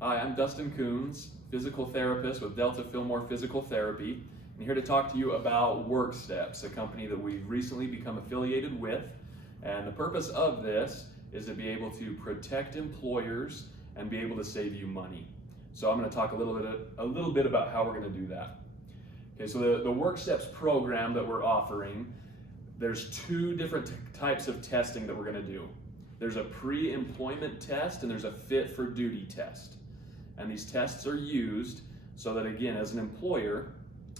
Hi, I'm Dustin Kunz, physical therapist with Delta Fillmore Physical Therapy. I'm here to talk to you about WorkSTEPS, a company that we've recently become affiliated with. And the purpose of this is to be able to protect employers and be able to save you money. So I'm going to talk a little bit about how we're going to do that. Okay, so the WorkSTEPS program that we're offering, there's two different types of testing that we're going to do. There's a pre-employment test and there's a fit for duty test. And these tests are used so that, again, as an employer,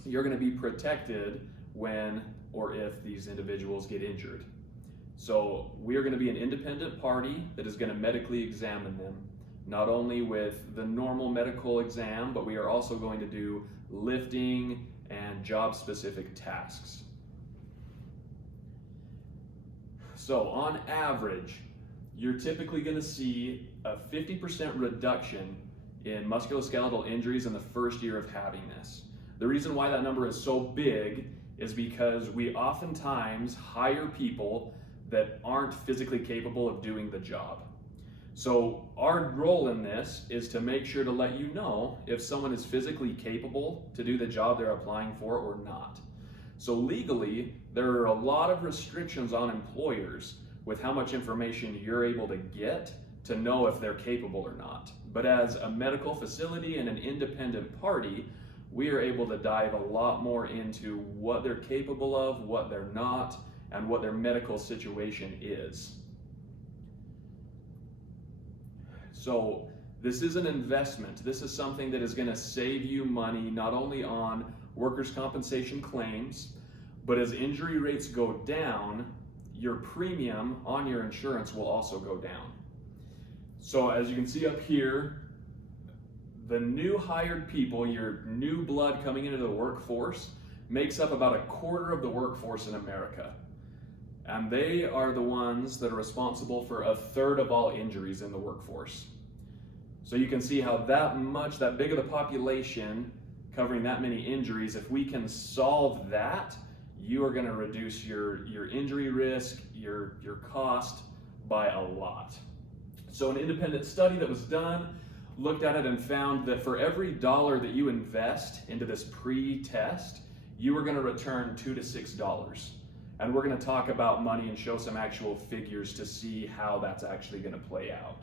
you're going to be protected when or if these individuals get injured. So we are going to be an independent party that is going to medically examine them, not only with the normal medical exam, but we are also going to do lifting and job-specific tasks. So on average, you're typically going to see a 50% reduction in musculoskeletal injuries in the first year of having this. The reason why that number is so big is because we oftentimes hire people that aren't physically capable of doing the job. So our role in this is to make sure to let you know if someone is physically capable to do the job they're applying for or not. So legally, there are a lot of restrictions on employers with how much information you're able to get to know if they're capable or not. But as a medical facility and an independent party, we are able to dive a lot more into what they're capable of, what they're not, and what their medical situation is. So this is an investment. This is something that is going to save you money not only on workers' compensation claims, but as injury rates go down, your premium on your insurance will also go down. So as you can see up here, the new hired people, your new blood coming into the workforce, makes up about a quarter of the workforce in America. And they are the ones that are responsible for a third of all injuries in the workforce. So you can see how that big of the population covering that many injuries, if we can solve that, you are going to reduce your injury risk, your cost by a lot. So an independent study that was done looked at it and found that for every dollar that you invest into this pre-test, you are going to return $2 to $6. And we're going to talk about money and show some actual figures to see how that's actually going to play out.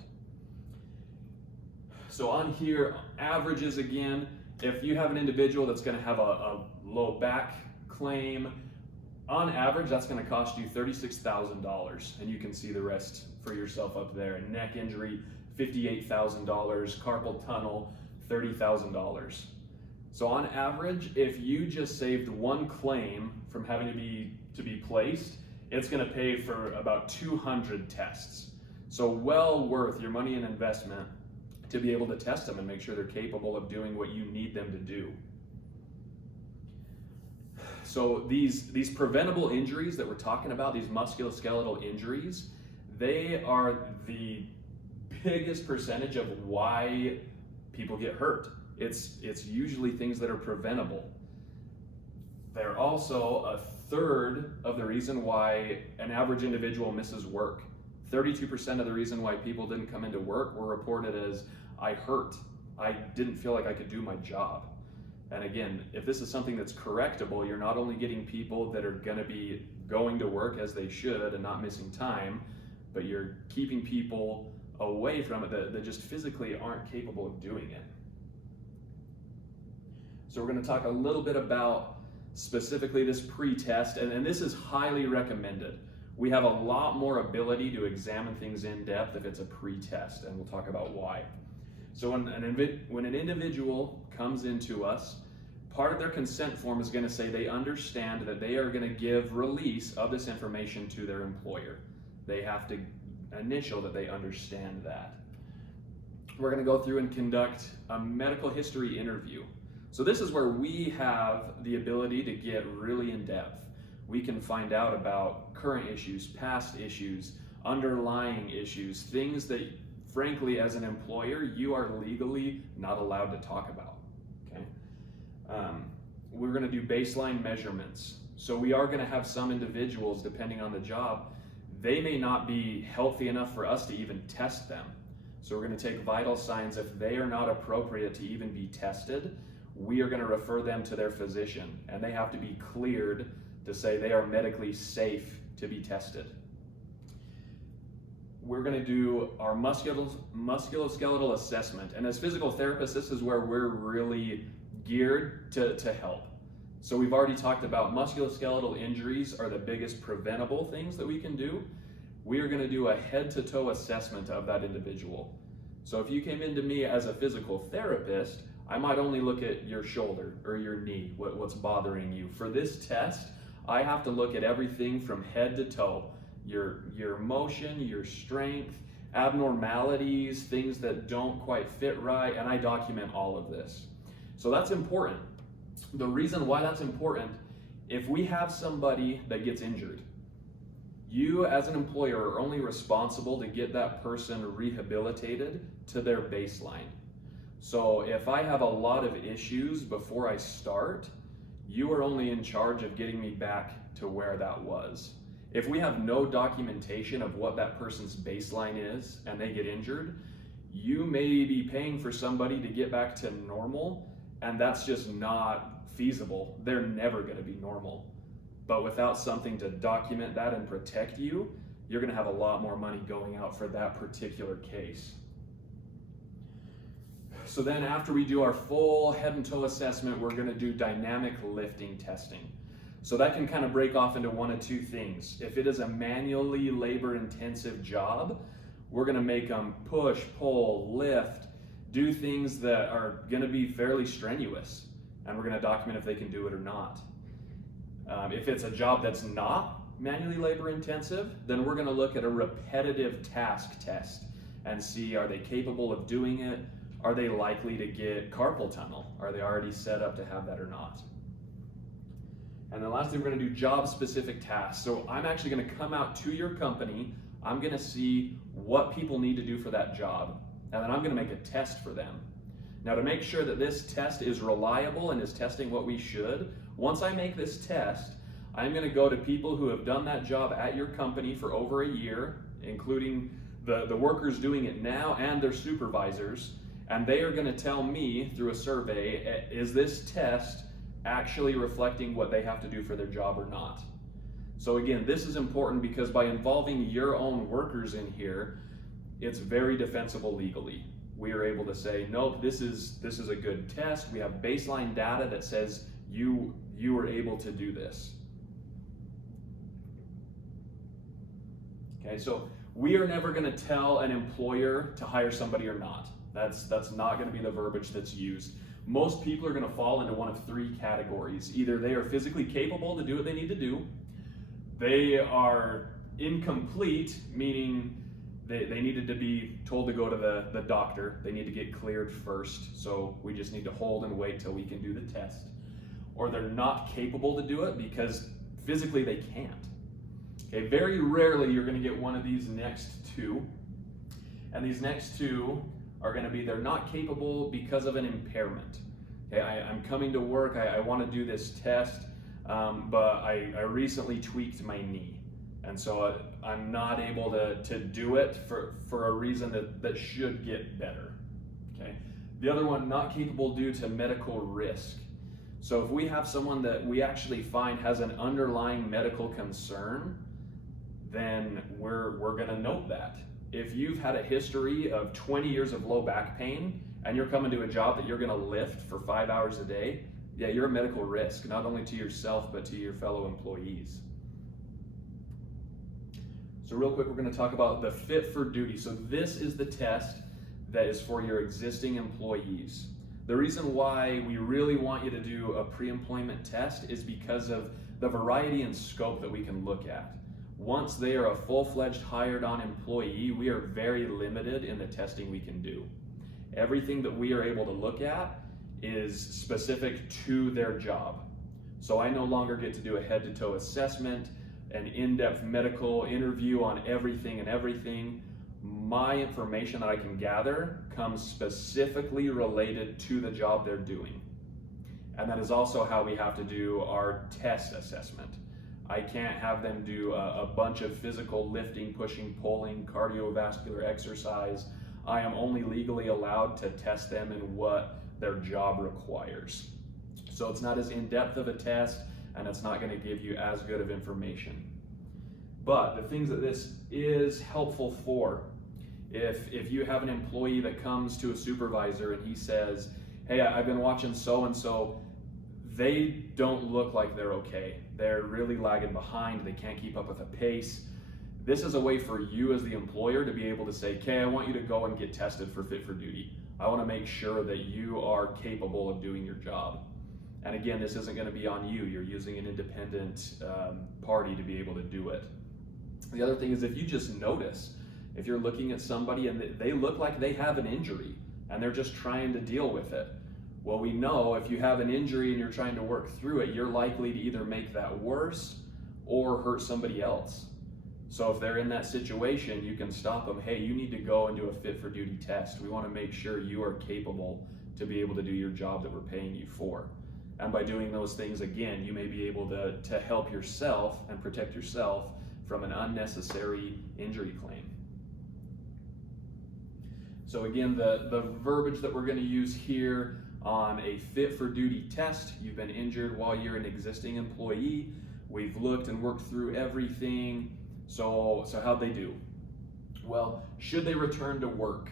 So on here, averages again, if you have an individual that's going to have a low back claim, on average, that's going to cost you $36,000, and you can see the rest for yourself up there. Neck injury, $58,000, carpal tunnel, $30,000. So on average, if you just saved one claim from having to be placed, it's going to pay for about 200 tests. So well worth your money and investment to be able to test them and make sure they're capable of doing what you need them to do. So these preventable injuries that we're talking about, these musculoskeletal injuries, they are the biggest percentage of why people get hurt. It's usually things that are preventable. They're also a third of the reason why an average individual misses work. 32% of the reason why people didn't come into work were reported as, I hurt. I didn't feel like I could do my job. And again, if this is something that's correctable, you're not only getting people that are going to be going to work as they should and not missing time, but you're keeping people away from it that just physically aren't capable of doing it. So we're going to talk a little bit about specifically this pre-test, and this is highly recommended. We have a lot more ability to examine things in depth if it's a pre-test, and we'll talk about why. So when an individual comes into us, part of their consent form is going to say they understand that they are going to give release of this information to their employer. They have to initial that they understand that. We're going to go through and conduct a medical history interview. So this is where we have the ability to get really in depth. We can find out about current issues, past issues, underlying issues, things that frankly, as an employer, you are legally not allowed to talk about. Okay? We're going to do baseline measurements. So we are going to have some individuals, depending on the job, they may not be healthy enough for us to even test them. So we're going to take vital signs. If they are not appropriate to even be tested, we are going to refer them to their physician, and they have to be cleared to say they are medically safe to be tested. We're going to do our musculoskeletal assessment, and as physical therapists, this is where we're really geared to help. So we've already talked about musculoskeletal injuries are the biggest preventable things that we can do. We are going to do a head-to-toe assessment of that individual. So if you came into me as a physical therapist, I might only look at your shoulder or your knee, what's bothering you. For this test, I have to look at everything from head to toe. Your motion, your strength, abnormalities, things that don't quite fit right, and I document all of this. So that's important. The reason why that's important, if we have somebody that gets injured, you as an employer are only responsible to get that person rehabilitated to their baseline. So if I have a lot of issues before I start, you are only in charge of getting me back to where that was. If we have no documentation of what that person's baseline is and they get injured, you may be paying for somebody to get back to normal, and that's just not feasible. They're never going to be normal. But without something to document that and protect you, you're going to have a lot more money going out for that particular case. So then after we do our full head and toe assessment, we're going to do dynamic lifting testing. So that can kind of break off into one of two things. If it is a manually labor-intensive job, we're going to make them push, pull, lift, do things that are going to be fairly strenuous, and we're going to document if they can do it or not. If it's a job that's not manually labor-intensive, then we're going to look at a repetitive task test and see, are they capable of doing it? Are they likely to get carpal tunnel? Are they already set up to have that or not? And then lastly, we're going to do job-specific tasks. So I'm actually going to come out to your company. I'm going to see what people need to do for that job, and then I'm going to make a test for them. Now, to make sure that this test is reliable and is testing what we should, once I make this test, I'm going to go to people who have done that job at your company for over a year, including the workers doing it now and their supervisors, and they are going to tell me through a survey, is this test actually reflecting what they have to do for their job or not? So again, this is important because by involving your own workers in here, it's very defensible legally. We are able to say, nope, this is a good test. We have baseline data that says you were able to do this. Okay, so we are never going to tell an employer to hire somebody or not. That's not going to be the verbiage that's used. Most people are going to fall into one of three categories. Either they are physically capable to do what they need to do, they are incomplete, meaning they needed to be told to go to the doctor. They need to get cleared first, so we just need to hold and wait till we can do the test. Or they're not capable to do it because physically they can't. Okay, very rarely you're going to get one of these next two. And these next two are going to be they're not capable because of an impairment. Okay, I'm coming to work, I want to do this test, but I recently tweaked my knee. And so I'm not able to do it for a reason that should get better. Okay. The other one, not capable due to medical risk. So if we have someone that we actually find has an underlying medical concern, then we're going to note that. If you've had a history of 20 years of low back pain and you're coming to a job that you're going to lift for 5 hours a day, yeah, you're a medical risk, not only to yourself, but to your fellow employees. So real quick, we're going to talk about the fit for duty. So this is the test that is for your existing employees. The reason why we really want you to do a pre-employment test is because of the variety and scope that we can look at. Once they are a full-fledged hired-on employee, we are very limited in the testing we can do. Everything that we are able to look at is specific to their job. So I no longer get to do a head-to-toe assessment, an in-depth medical interview on everything and everything. My information that I can gather comes specifically related to the job they're doing. And that is also how we have to do our test assessment. I can't have them do a bunch of physical lifting, pushing, pulling, cardiovascular exercise. I am only legally allowed to test them in what their job requires. So it's not as in-depth of a test, and it's not going to give you as good of information. But the things that this is helpful for, if you have an employee that comes to a supervisor and he says, hey, I've been watching so-and-so, they don't look like they're okay. They're really lagging behind. They can't keep up with the pace. This is a way for you as the employer to be able to say, okay, I want you to go and get tested for fit for duty. I want to make sure that you are capable of doing your job. And again, this isn't going to be on you. You're using an independent party to be able to do it. The other thing is, if you just notice, if you're looking at somebody and they look like they have an injury and they're just trying to deal with it, well, we know if you have an injury and you're trying to work through it, you're likely to either make that worse or hurt somebody else. So if they're in that situation, you can stop them. Hey, you need to go and do a fit for duty test. We want to make sure you are capable to be able to do your job that we're paying you for. And by doing those things, again, you may be able to help yourself and protect yourself from an unnecessary injury claim. So again, the verbiage that we're going to use here on a fit for duty test: you've been injured while you're an existing employee. We've looked and worked through everything. So how'd they do? Well, should they return to work?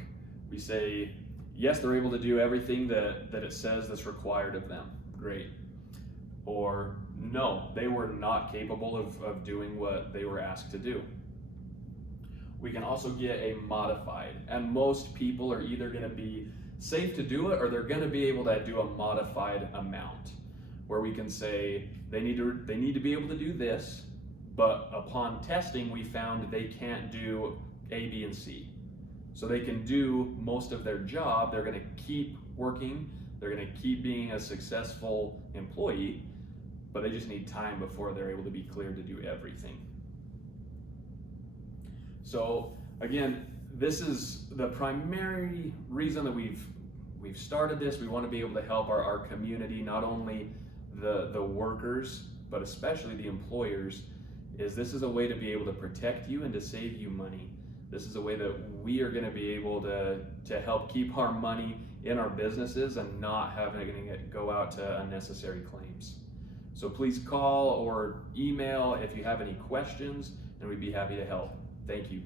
We say, yes, they're able to do everything that it says that's required of them. Great. Or no, they were not capable of doing what they were asked to do. We can also get a modified, and most people are either going to be safe to do it or they're going to be able to do a modified amount, where we can say they need to be able to do this, but upon testing we found they can't do A, B, and C. So they can do most of their job, they're going to keep working, they're going to keep being a successful employee, but they just need time before they're able to be cleared to do everything. So again, this is the primary reason that we've started this. We want to be able to help our community, not only the workers, but especially the employers. This is a way to be able to protect you and to save you money. This is a way that we are going to be able to help keep our money in our businesses and not having it go out to unnecessary claims. So please call or email if you have any questions, and we'd be happy to help. Thank you.